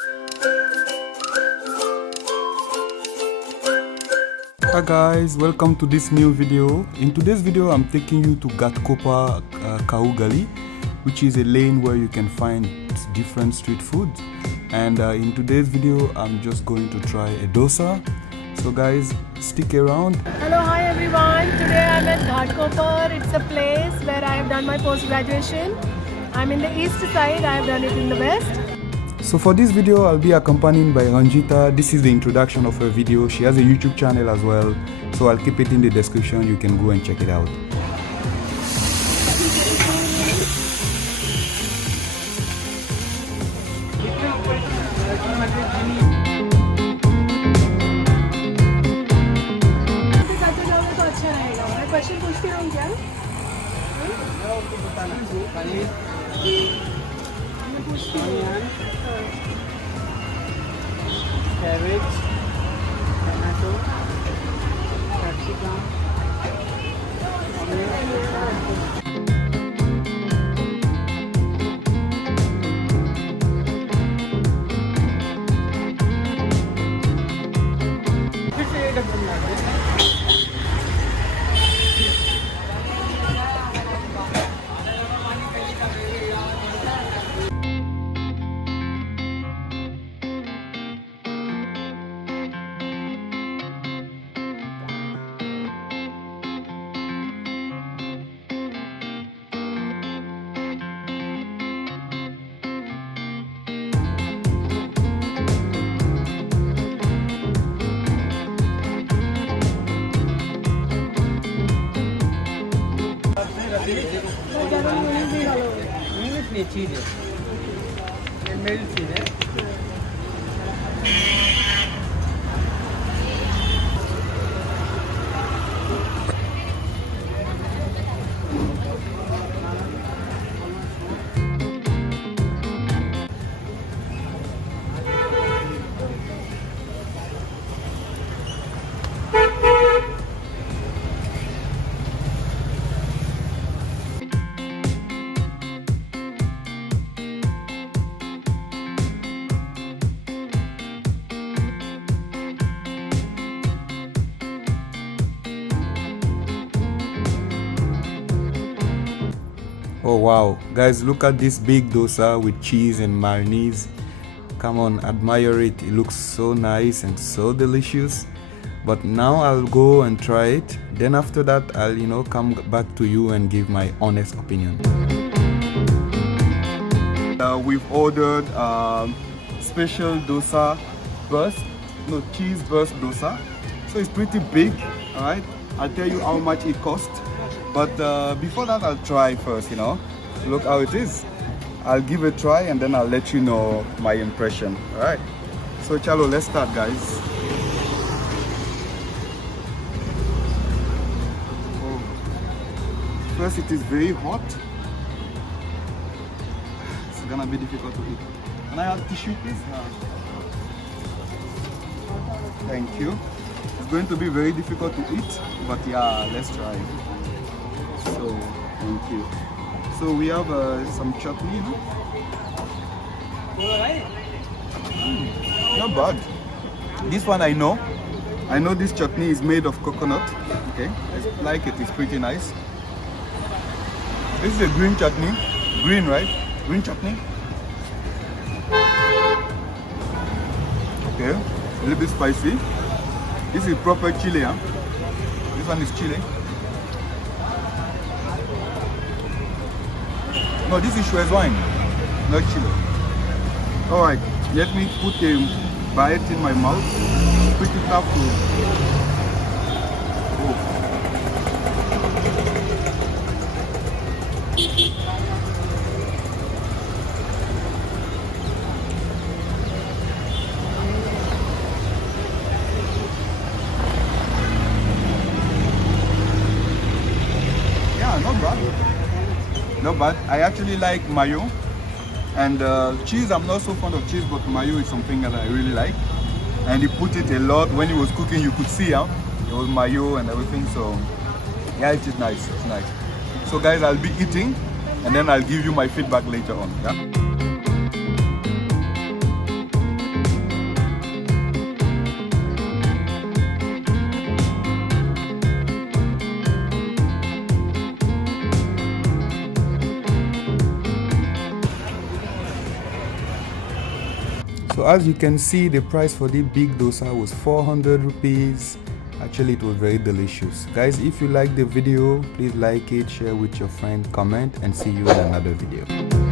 Hi guys, welcome to this new video. In today's video I'm taking you to Ghatkopar, Khau Galli, which is a lane where you can find different street foods. And in today's video I'm just going to try a dosa. So guys, stick around. Hello, hi everyone. Today I'm at Ghatkopar. It's a place where I have done my post-graduation. I'm in the east side, I have done it in the west. So for this video, I'll be accompanied by Ranjita. This is the introduction of her video. She has a YouTube channel as well. So I'll keep it in the description. You can go and check it out. Question पूछती रहूँ क्या? मैं पूछती हूँ। Cabbage, tomato, capsicum, चीज है, milk चीज है। Oh wow, guys, look at this big dosa with cheese and mayonnaise. Come on, admire it. It looks so nice and so delicious. But now I'll go and try it. Then after that, I'll come back to you and give my honest opinion. We've ordered special dosa burst, cheese burst dosa. So it's pretty big, all right? I'll tell you how much it cost. But before that, I'll try first, Look how it is. I'll give it a try and then I'll let you know my impression. All right. So, chalo, let's start, guys. Oh. First, it is very hot. It's gonna be difficult to eat. Can I have tissue, please? Thank you. It's going to be very difficult to eat, but yeah, let's try. So, thank you. So we have some chutney, Not bad. This one I know. I know this chutney is made of coconut. Okay, I like it. It's pretty nice. This is a green chutney. Green, right? Green chutney. Okay, a little bit spicy. This is proper chili, This one is chili. No, this is Schweizwein, not chili. Alright, let me put a bite in my mouth. Pretty tough to... Oh. Yeah, not bad. No, but I actually like mayo and cheese. I'm not so fond of cheese, but mayo is something that I really like. And he put it a lot. When he was cooking, you could see it was mayo and everything. So yeah, it is nice. It's nice. So guys, I'll be eating and then I'll give you my feedback later on. Yeah? So as you can see, the price for the big dosa was 400 rupees. Actually, it was very delicious. Guys, if you like the video, please like it, share with your friend, comment, and see you in another video.